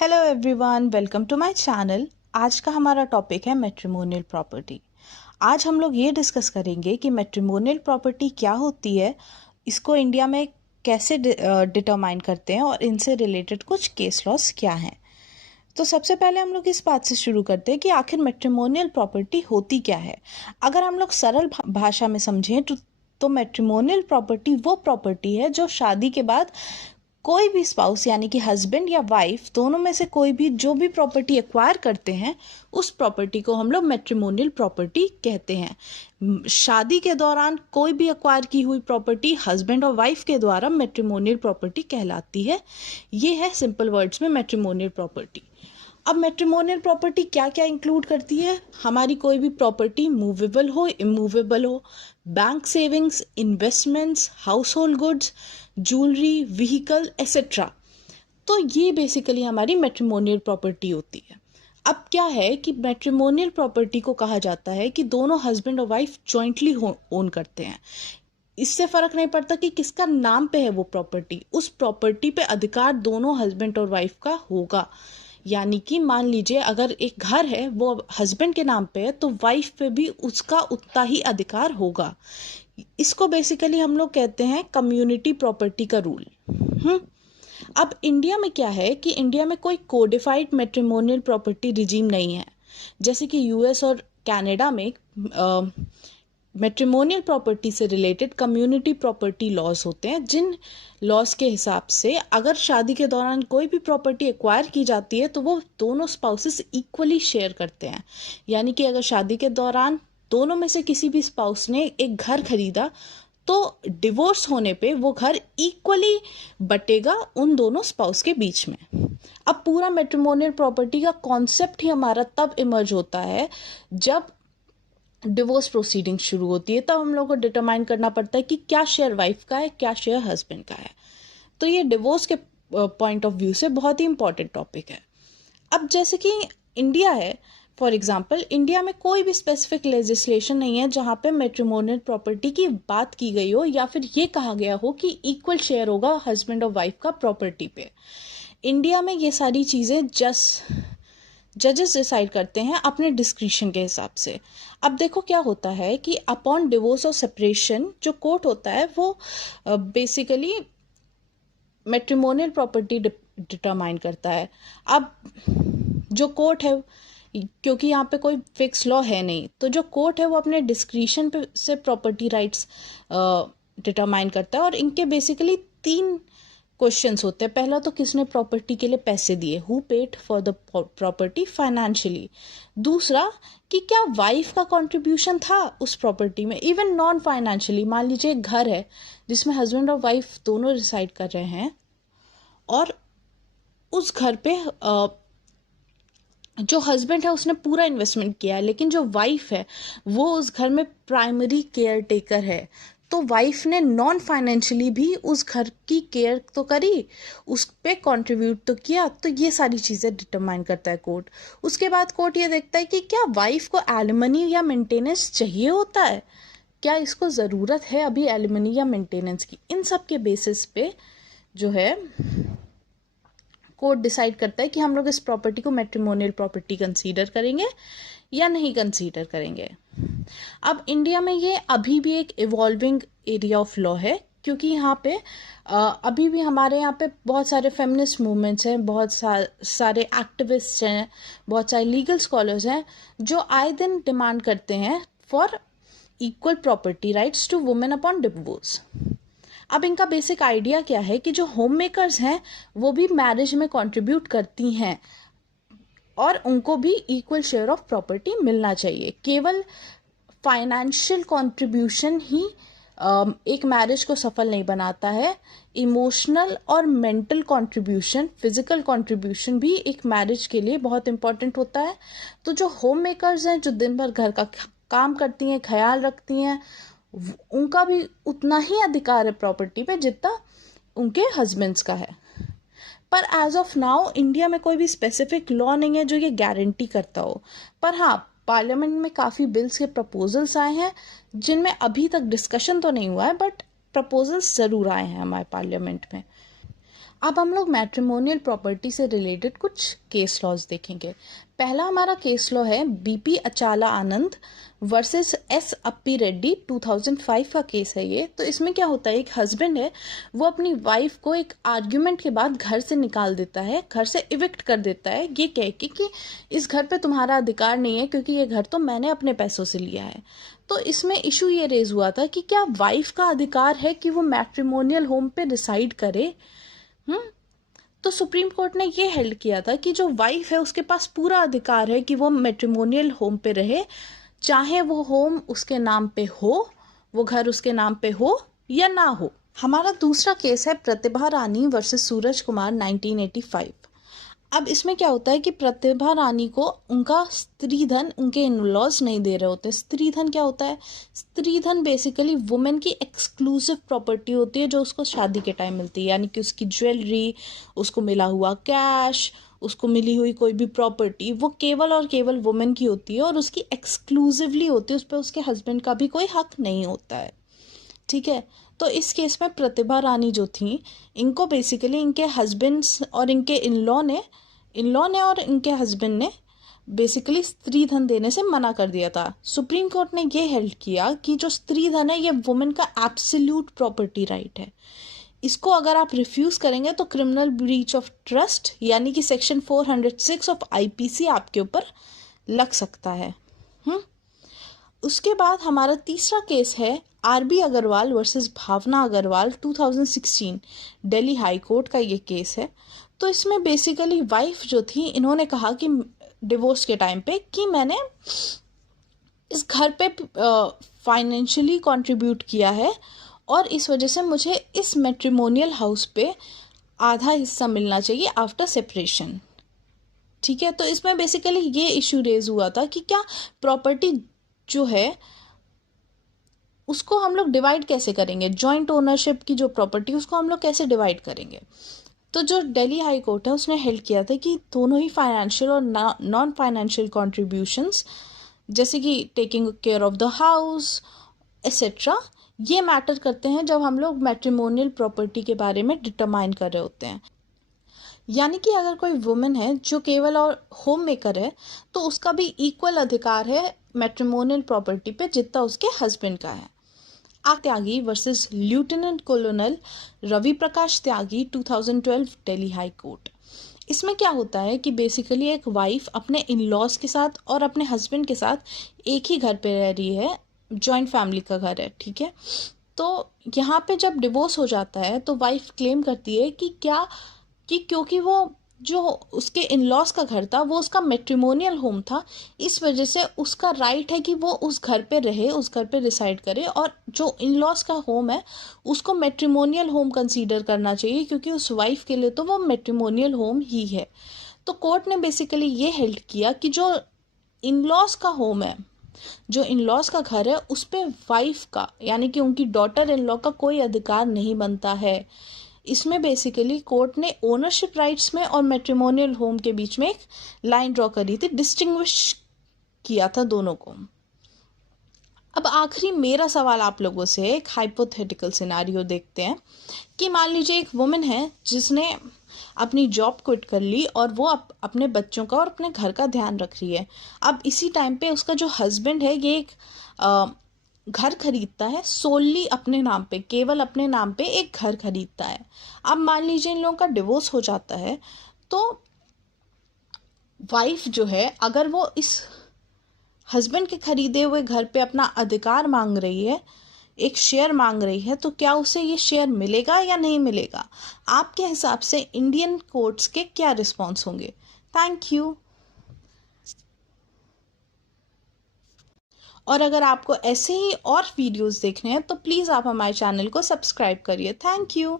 Hello everyone, welcome to my channel. आज का हमारा टॉपिक है मैट्रिमोनियल प्रॉपर्टी। आज हम लोग ये डिस्कस करेंगे कि मैट्रिमोनियल प्रॉपर्टी क्या होती है, इसको इंडिया में कैसे डिटरमाइन करते हैं और इनसे रिलेटेड कुछ केस लॉस क्या हैं। तो सबसे पहले हम लोग इस बात से शुरू करते हैं कि आखिर मैट्रिमोनियल प्रॉपर्टी होती क्या है। अगर हम लोग सरल भाषा में समझें तो मैट्रिमोनियल प्रॉपर्टी वो प्रॉपर्टी है जो शादी के बाद कोई भी स्पाउस यानी कि हस्बैंड या वाइफ दोनों में से कोई भी जो भी प्रॉपर्टी एक्वायर करते हैं उस प्रॉपर्टी को हम लोग मैट्रिमोनियल प्रॉपर्टी कहते हैं। शादी के दौरान कोई भी एक्वायर की हुई प्रॉपर्टी हस्बैंड और वाइफ के द्वारा मैट्रिमोनियल प्रॉपर्टी कहलाती है। ये है सिंपल वर्ड्स में मैट्रिमोनियल प्रॉपर्टी। अब मैट्रिमोनियल प्रॉपर्टी क्या क्या इंक्लूड करती है? हमारी कोई भी प्रॉपर्टी मूवेबल हो, इमूवेबल हो, bank savings, investments, house hold goods, jewellery, vehicle etcetera. तो ये बेसिकली हमारी मैट्रिमोनियल प्रॉपर्टी होती है। अब क्या है कि मैट्रिमोनियल प्रॉपर्टी को कहा जाता है कि दोनों हस्बैंड और वाइफ जॉइंटली ओन करते हैं। इससे फर्क नहीं पड़ता कि किसका नाम पे है वो प्रॉपर्टी, उस प्रॉपर्टी पे अधिकार दोनों हस्बैंड और वाइफ का होगा। यानी कि मान लीजिए अगर एक घर है वो हस्बैंड के नाम पे है तो वाइफ पे भी उसका उतना ही अधिकार होगा। इसको बेसिकली हम लोग कहते हैं कम्युनिटी प्रॉपर्टी का रूल। अब इंडिया में क्या है कि इंडिया में कोई कोडिफाइड मैट्रिमोनियल प्रॉपर्टी रिजीम नहीं है। जैसे कि यूएस और कनाडा में मैट्रिमोनियल प्रॉपर्टी से रिलेटेड कम्युनिटी प्रॉपर्टी लॉज होते हैं, जिन लॉज के हिसाब से अगर शादी के दौरान कोई भी प्रॉपर्टी एक्वायर की जाती है तो वो दोनों स्पाउसेस इक्वली शेयर करते हैं। यानी कि अगर शादी के दौरान दोनों में से किसी भी स्पाउस ने एक घर खरीदा तो डिवोर्स होने पे वो घर इक्वली बटेगा उन दोनों स्पाउस के बीच में। अब पूरा मैट्रिमोनियल प्रॉपर्टी का कॉन्सेप्ट ही हमारा तब इमर्ज होता है जब डिवोर्स प्रोसीडिंग शुरू होती है। तब हम लोग को डिटरमाइन करना पड़ता है कि क्या शेयर वाइफ का है, क्या शेयर हस्बैंड का है। तो ये डिवोर्स के पॉइंट ऑफ व्यू से बहुत ही इंपॉर्टेंट टॉपिक है। अब जैसे कि इंडिया है, फॉर एग्जाम्पल, इंडिया में कोई भी स्पेसिफिक लेजिस्लेशन नहीं है जहाँ पे मैट्रिमोनियल प्रॉपर्टी की बात की गई हो या फिर ये कहा गया हो कि इक्वल शेयर होगा हस्बैंड और वाइफ का प्रॉपर्टी पे। इंडिया में ये सारी चीज़ें जजेस डिसाइड करते हैं अपने डिस्क्रिशन के हिसाब से। अब देखो क्या होता है कि अपॉन डिवोर्स और सेपरेशन जो कोर्ट होता है वो बेसिकली मैट्रिमोनियल प्रॉपर्टी डिटरमाइन करता है। अब जो कोर्ट है, क्योंकि यहाँ पे कोई फिक्स लॉ है नहीं, तो जो कोर्ट है वो अपने डिस्क्रिशन पे से प्रॉपर्टी राइट्स डिटरमाइन करता है। और इनके बेसिकली 3 क्वेश्चंस होते हैं। पहला तो किसने प्रॉपर्टी के लिए पैसे दिए, who paid for the property financially. दूसरा कि क्या वाइफ का कंट्रीब्यूशन था उस प्रॉपर्टी में, इवन नॉन फाइनेंशियली। मान लीजिए एक घर है जिसमें हस्बैंड और वाइफ दोनों रिसाइड कर रहे हैं और उस घर पे जो हस्बैंड है उसने पूरा इन्वेस्टमेंट किया है, लेकिन जो वाइफ है वो उस घर में प्राइमरी केयर टेकर है। तो वाइफ ने नॉन फाइनेंशियली भी उस घर की केयर तो करी, उस पे कंट्रीब्यूट तो किया। तो ये सारी चीज़ें डिटरमाइन करता है कोर्ट। उसके बाद कोर्ट ये देखता है कि क्या वाइफ को एलिमनी या मेंटेनेंस चाहिए होता है, क्या इसको ज़रूरत है अभी एलिमनी या मेंटेनेंस की। इन सब के बेसिस पे जो है कोर्ट डिसाइड करता है कि हम लोग इस प्रॉपर्टी को मैट्रिमोनियल प्रॉपर्टी कंसीडर करेंगे या नहीं कंसीडर करेंगे। अब इंडिया में ये अभी भी एक इवॉल्विंग एरिया ऑफ लॉ है, क्योंकि यहाँ पे अभी भी हमारे यहाँ पे बहुत सारे फेमिनिस्ट मूवमेंट्स हैं, बहुत सारे एक्टिविस्ट हैं, बहुत सारे लीगल स्कॉलर्स हैं जो आए दिन डिमांड करते हैं for equal property rights to women upon divorce. अब इनका बेसिक आइडिया क्या है कि जो होम मेकर्स हैं वो भी मैरिज में कंट्रीब्यूट करती हैं और उनको भी इक्वल शेयर ऑफ प्रॉपर्टी मिलना चाहिए। केवल फाइनेंशियल कंट्रीब्यूशन ही एक मैरिज को सफल नहीं बनाता है। इमोशनल और मेंटल कंट्रीब्यूशन, फिजिकल कंट्रीब्यूशन भी एक मैरिज के लिए बहुत इंपॉर्टेंट होता है। तो जो होम मेकर्स हैं, जो दिन भर घर का काम करती हैं, ख्याल रखती हैं, उनका भी उतना ही अधिकार है प्रॉपर्टी पे जितना उनके हस्बैंड्स का है। पर एज ऑफ नाउ इंडिया में कोई भी स्पेसिफिक लॉ नहीं है जो ये गारंटी करता हो। पर हाँ, पार्लियामेंट में काफ़ी बिल्स के प्रपोजल्स आए हैं जिनमें अभी तक डिस्कशन तो नहीं हुआ है, बट प्रपोजल्स ज़रूर आए हैं हमारे पार्लियामेंट में। अब हम लोग मैट्रिमोनियल प्रॉपर्टी से रिलेटेड कुछ केस लॉज देखेंगे। पहला हमारा केस लॉ है बीपी अचाला आनंद वर्सेस एस अप्पी रेड्डी, 2005 का केस है ये। तो इसमें क्या होता है, एक हस्बैंड है, वो अपनी वाइफ को एक आर्ग्यूमेंट के बाद घर से निकाल देता है, घर से इविक्ट कर देता है, ये कह के कि इस घर पे तुम्हारा अधिकार नहीं है क्योंकि ये घर तो मैंने अपने पैसों से लिया है। तो इसमें इशू ये रेज हुआ था कि क्या वाइफ का अधिकार है कि वो मैट्रिमोनियल होम पे डिसाइड करे। तो सुप्रीम कोर्ट ने ये हेल्ड किया था कि जो वाइफ है उसके पास पूरा अधिकार है कि वो मैट्रिमोनियल होम पे रहे, चाहे वो होम उसके नाम पे हो, वो घर उसके नाम पे हो या ना हो। हमारा दूसरा केस है प्रतिभा रानी वर्सेस सूरज कुमार, 1985। अब इसमें क्या होता है कि प्रतिभा रानी को उनका स्त्री धन उनके इन-लॉज नहीं दे रहे होते। स्त्री धन क्या होता है? स्त्री धन बेसिकली वुमेन की एक्सक्लूसिव प्रॉपर्टी होती है जो उसको शादी के टाइम मिलती है, यानी कि उसकी ज्वेलरी, उसको मिला हुआ कैश, उसको मिली हुई कोई भी प्रॉपर्टी, वो केवल और केवल वुमेन की होती है और उसकी एक्सक्लूसिवली होती है, उस पर उसके हस्बैंड का भी कोई हक नहीं होता है। ठीक है, तो इस केस में प्रतिभा रानी जो थी, इनको बेसिकली इनके हस्बैंड्स और इनके इन लॉ ने और इनके हस्बैंड ने बेसिकली स्त्री धन देने से मना कर दिया था। सुप्रीम कोर्ट ने ये हेल्ड किया कि जो स्त्री धन है ये वुमेन का एब्सोल्यूट प्रॉपर्टी राइट है। इसको अगर आप रिफ्यूज करेंगे तो क्रिमिनल ब्रीच ऑफ ट्रस्ट यानी कि सेक्शन 406 ऑफ आईपीसी आपके ऊपर लग सकता है। उसके बाद हमारा तीसरा केस है आरबी अग्रवाल वर्सेस भावना अग्रवाल, 2016, दिल्ली हाई कोर्ट का ये केस है। तो इसमें बेसिकली वाइफ जो थी, इन्होंने कहा कि डिवोर्स के टाइम पे कि मैंने इस घर पे फाइनेंशियली कंट्रीब्यूट किया है और इस वजह से मुझे इस मैट्रिमोनियल हाउस पे आधा हिस्सा मिलना चाहिए आफ्टर सेपरेशन। ठीक है, तो इसमें बेसिकली ये इशू रेज हुआ था कि क्या प्रॉपर्टी जो है उसको हम लोग डिवाइड कैसे करेंगे, जॉइंट ओनरशिप की जो प्रॉपर्टी उसको हम लोग कैसे डिवाइड करेंगे। तो जो दिल्ली हाई कोर्ट है उसने हेल्ड किया था कि दोनों ही फाइनेंशियल और नॉन फाइनेंशियल कॉन्ट्रीब्यूशंस जैसे कि taking care of the house etcetera, ये मैटर करते हैं जब हम लोग मैट्रिमोनियल प्रॉपर्टी के बारे में डिटरमाइन कर रहे होते हैं। यानी कि अगर कोई वुमेन है जो केवल और होम मेकर है तो उसका भी इक्वल अधिकार है मैट्रिमोनियल प्रॉपर्टी पे जितना उसके हस्बैंड का है। त्यागी वर्सेस लेफ्टिनेंट कॉलोनल रवि प्रकाश त्यागी, 2012, दिल्ली हाई कोर्ट। इसमें क्या होता है कि बेसिकली एक वाइफ अपने इन लॉज के साथ और अपने हस्बैंड के साथ एक ही घर पे रह रही है, जॉइंट फैमिली का घर है। ठीक है, तो यहाँ पे जब डिवोर्स हो जाता है तो वाइफ क्लेम करती है कि क्योंकि वो जो उसके इन लॉज का घर था वो उसका मैट्रिमोनियल होम था, इस वजह से उसका राइट है कि वो उस घर पे रहे, उस घर पे रिसाइड करे, और जो इन लॉज का होम है उसको मैट्रिमोनियल होम कंसीडर करना चाहिए क्योंकि उस वाइफ के लिए तो वो मैट्रिमोनियल होम ही है। तो कोर्ट ने बेसिकली ये हेल्ड किया कि जो इन लॉज का होम है, जो इन लॉज का घर है, उस पर वाइफ का यानी कि उनकी डॉटर इन लॉ का कोई अधिकार नहीं बनता है। इसमें बेसिकली कोर्ट ने ओनरशिप राइट्स में और मैट्रिमोनियल होम के बीच में एक लाइन ड्रॉ करी थी, डिस्टिंग्विश किया था दोनों को। अब आखिरी मेरा सवाल आप लोगों से, एक हाइपोथेटिकल सिनेरियो देखते हैं कि मान लीजिए एक वुमेन है जिसने अपनी जॉब क्विट कर ली और वो अपने बच्चों का और अपने घर का ध्यान रख रही है। अब इसी टाइम पे उसका जो हस्बैंड है ये एक घर खरीदता है सोली अपने नाम पे, केवल अपने नाम पे एक घर खरीदता है। अब मान लीजिए इन लोगों का डिवोर्स हो जाता है तो वाइफ जो है अगर वो इस हस्बैंड के खरीदे हुए घर पे अपना अधिकार मांग रही है, एक शेयर मांग रही है, तो क्या उसे ये शेयर मिलेगा या नहीं मिलेगा? आपके हिसाब से इंडियन कोर्ट्स के क्या रिस्पॉन्स होंगे? Thank you. और अगर आपको ऐसे ही और वीडियोस देखने हैं तो प्लीज़ आप हमारे चैनल को सब्सक्राइब करिए। Thank you.